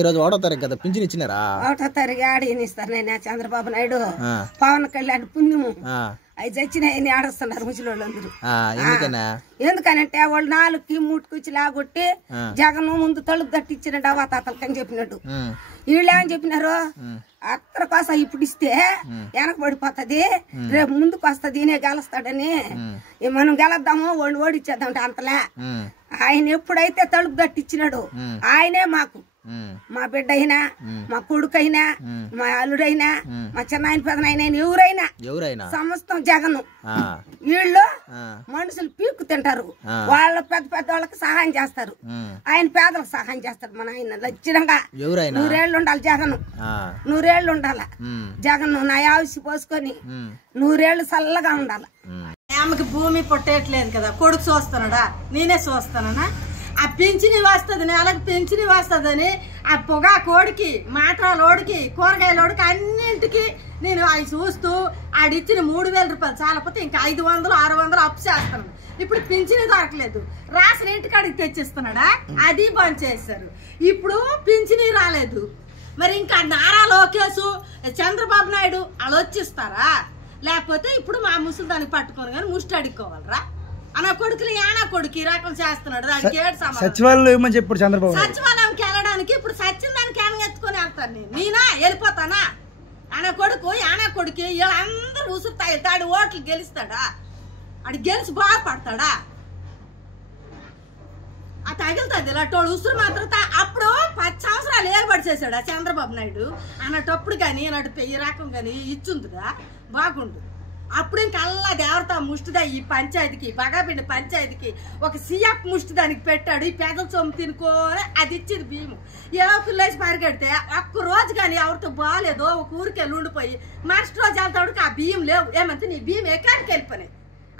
ఈ రోజు 1వ తారీఖు కదా పింఛన్ ఇచ్చినారా? 1వ తారీఖు ఆడిస్తారు నేను చంద్రబాబు నాయుడు పవన్ కళ్యాణ్ పుణ్యము అవి చచ్చినాయని ఆడస్తున్నారు ముసలోళ్ళందరూ. ఎందుకనంటే వాళ్ళు 4కి 3కి వచ్చి లాగొట్టి జగన్ ముందు తలుపు తట్టించినట్టు అవాతాతలకని చెప్పినట్టు. వీళ్ళు ఏమని చెప్పినారు, అత్తర కోసం ఇప్పుడు ఇస్తే వెనక పడిపోతుంది, రేపు ముందుకు వస్తుంది, ఈయనే గెలుస్తాడని. మనం గెలద్దాము వాళ్ళు ఓడిచ్చేద్దాం అంతలే. ఆయన ఎప్పుడైతే తలుపు తట్టించినాడు ఆయనే మాకు, మా బిడ్డ అయినా, మా కొడుకైనా, మా అల్లుడైనా, మా చిన్నాయన పెదనాయన ఎవరైనా సమస్తం జగన్. వీళ్ళు మనుషులు పీక్కు తింటారు, వాళ్ళ పెద్ద పెద్ద వాళ్ళకి సహాయం చేస్తారు, ఆయన పేదలకు సహాయం చేస్తారు. మన ఆయన లక్షణంగా 100 ఏళ్ళు ఉండాలి జగన్, 100 ఏళ్ళు ఉండాల జగన్. నా ఆవిసి పోసుకొని 100 ఏళ్ళు చల్లగా ఉండాలి. ఆమెకి భూమి పొట్టేయట్లేదు కదా, కొడుకు చూస్తున్నాడా, నేనే చూస్తానా? ఆ పింఛని వస్తుంది, నెలకు పింఛని వస్తుందని ఆ పొగా కోడికి, మాట్రాలోడికి, కూరగాయలోడికి అన్నింటికి నేను అవి చూస్తూ ఆడిచ్చిన 3000 రూపాయలు చాలపోతే ఇంకా 500, 600 అప్పు చేస్తాను. ఇప్పుడు పింఛని దొరకలేదు, రాసిన ఇంటికాడికి తెచ్చిస్తున్నాడా, అది బంద్ చేశారు. ఇప్పుడు పింఛని రాలేదు. మరి ఇంకా నారా లోకేష్, చంద్రబాబు నాయుడు వాళ్ళు వచ్చిస్తారా? లేకపోతే ఇప్పుడు మా ముసలి దానికి పట్టుకొని కానీ ముష్టి అడుక్కోవాలరా? అన్న కొడుకులు ఏనా కొడుకు ఈ రకం చేస్తున్నాడు. దానికి సచివాలయం చెప్పాడు చంద్రబాబు. సచివాలయంకి వెళ్ళడానికి ఇప్పుడు సచిన్ దానికి ఎత్తుకొని వెళ్తాను నేనా వెళ్ళిపోతానా? అన్న కొడుకు ఏనా కొడుకు వీళ్ళందరూ ఉసురుతాయి, తాడు ఓట్లు గెలుస్తాడా? అది గెలిచి బాగుపడతాడా? ఆ తగులుతుంది ఇలాంటి ఉసురు మాత్రం. అప్పుడు 10 సంవత్సరాలు ఏర్పాటు చేశాడు ఆ చంద్రబాబు నాయుడు అన్నటప్పుడు కానీ ఇలాంటి ఈ రకం కానీ ఇచ్చుందిగా బాగుండు. అప్పుడు ఇంకల్లా దేవత ముష్టిదా ఈ పంచాయతీకి, బగాపిండి పంచాయతీకి ఒక సీఎఫ్ ముష్టి దానికి పెట్టాడు. ఈ పేదల సొమ్ము తినుకోని అది ఇచ్చింది బియ్యం. ఎవరికి లేచి పరిగెడితే ఒక్క రోజు కానీ ఎవరితో బాగాలేదో ఒక ఊరికి వెళ్ళి ఉండిపోయి మరుసటి రోజు వెళ్తాడు ఆ బియ్యం లేవు. ఏమంటే నీ బియ్యం ఎక్కడికి వెళ్ళిపోయినాయి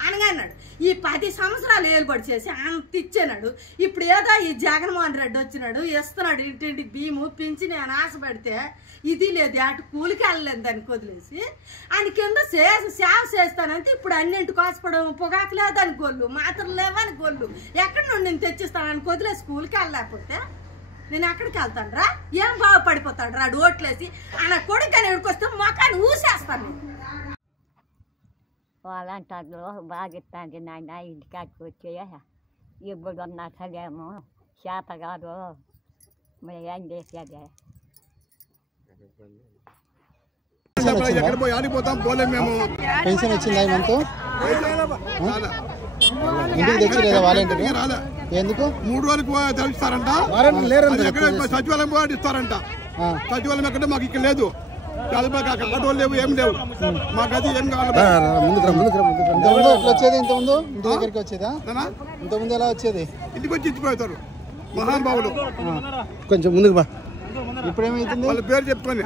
అనగన్నాడు. ఈ 10 సంవత్సరాలు ఏలుబడి చేసి అంత ఇచ్చాడు. ఇప్పుడు ఏదో ఈ జగన్మోహన్ రెడ్డి వచ్చినాడు, ఇస్తున్నాడు ఇంటింటికి బియ్యము, పింఛని అని ఆశ పెడితే ఇది లేదు, అటు కూలికి వెళ్ళలేదు దానికి వదిలేసి ఆయన కింద సేవ చేస్తానంటే ఇప్పుడు అన్నింటికి కోసపడం, పొగాకు లేదని గొల్లు, మాత్రలు లేవని గొల్లు, ఎక్కడి నుండి నేను తెచ్చిస్తానని వదిలేసి కూలికి వెళ్ళలేకపోతే నేను ఎక్కడికి వెళ్తాను రా? ఏం బాగుపడిపోతాడు రా ఓట్లేసి? ఆయన కొడుకు అని ఎడుకొస్తే మొఖాన్ని ఊసేస్తాను నేను. వాళ్ళంటారు బాగా ఇస్తాంది నాయన ఇంటికాడికి వచ్చి ఇప్పుడు ఉన్న సలేమో చేత కాదు, మరి ఏం చేసేది? పెన్షన్ వచ్చిందా మనతో? ఇంటికి తెచ్చలేదా వాలంటీర్? ఎందుకు 3 రోజులకు తెలుస్తారంట, సచివాలయం పోయి ఇస్తారంట. సచివాలయం ఎక్కడ మాకు ఇక్కడ లేదు, ఆటోలు లేవు, ఏం లేవు మాకు. అది ఏం కావాలి? వచ్చేది ఇంతకుముందు ఇంటి దగ్గరికి వచ్చేదా? ఇంతకుముందు ఎలా వచ్చేది? ఇంటికి వచ్చి ఇచ్చిపోతారు మహానుభావులు. కొంచెం ముందుకు బా. ఇప్పుడు ఏమైతుంది? వాళ్ళ పేరు చెప్పుకొని